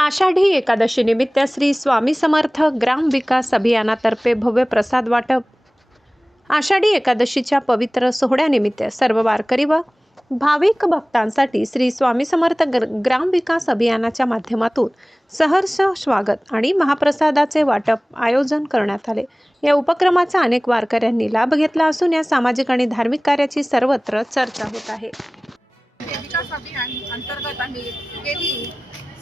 आषाढी एकादशी निमित्त श्री स्वामी समर्थ ग्राम विकास अभियानातर्फे भव्य प्रसाद वाटप। आषाढी एकादशीच्या पवित्र सोहळ्यानिमित्त सर्व वारकरी व भाविक भक्तांसाठी श्री स्वामी समर्थ ग्राम विकास अभियानाच्या माध्यमातून सहर्ष स्वागत आणि महाप्रसादाचे वाटप आयोजन करण्यात आले। या उपक्रमाचा अनेक वारकऱ्यांनी लाभ घेतला असून या सामाजिक आणि धार्मिक कार्याची सर्वत्र चर्चा होत आहे। विकास अभियान अंतर्गत आम्ही गेली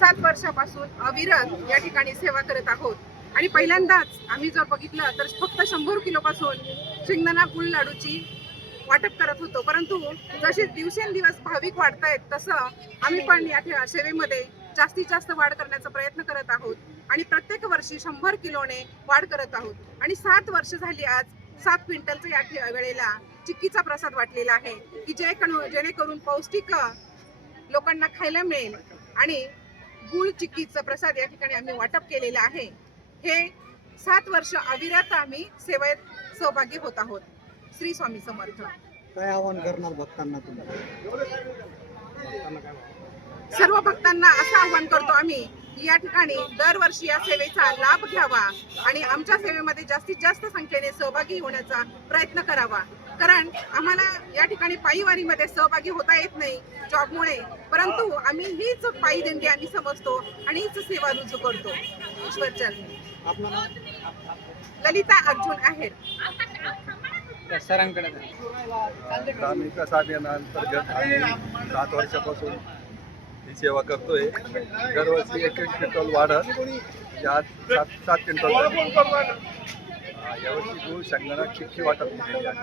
7 वर्षापासून अविरत या ठिकाणी सेवा करत आहोत आणि पहिल्यांदाच आम्ही जर बघितलं तर फक्त 100 किलोपासून शेंगदाणा गुळ लाडूची वाटप करत होतो, परंतु जसे दिवसेंदिवस भाविक वाढत आहेत तसं आम्ही पण या सेवेमध्ये जास्तीत जास्त वाढ करण्याचा प्रयत्न करत आहोत आणि प्रत्येक वर्षी 100 किलोने वाढ करत आहोत आणि 7 वर्ष झाली आज 7 क्विंटलचा या वेळेला चिक्कीचा प्रसाद वाटलेला आहे की जेणेकरून पौष्टिक लोकांना खायला मिळेल आणि गुळ चिक्कीचा प्रसाद या ठिकाणी आम्ही वाटप केलेला आहे। हे 7 वर्ष अविरत आम्ही सेवेत सहभागी होत आहोत। श्री स्वामी समर्थ। काय आवाहन करणार भक्तांना तुम्ही? सर्व भक्तांना असं आवाहन करतो आम्ही या ठिकाणी दरवर्षी या सेवेचा लाभ घ्यावा आणि आमच्या सेवेमध्ये जास्तीत जास्त संख्येने सहभागी होण्याचा प्रयत्न करावा, कारण आम्हाला या ठिकाणी पायीवारीमध्ये सहभागी होता येत नाही जॉबमुळे, परंतु आम्ही हीच पायी दिंडी आम्ही समजतो आणि हीच सेवा रुजू करतो। ईश्वरचरणी। ललिता अर्जुन आहेर। ग्राम विकास अभियानांतर्गत आम्ही 7 वर्षापासून ही सेवा करतोय। दरवर्षी 1 क्विंटल वाढत यात 7 क्विंटल यावर्षी गुळ शेंगदाणा चिक्की वाटप केलेली आहे।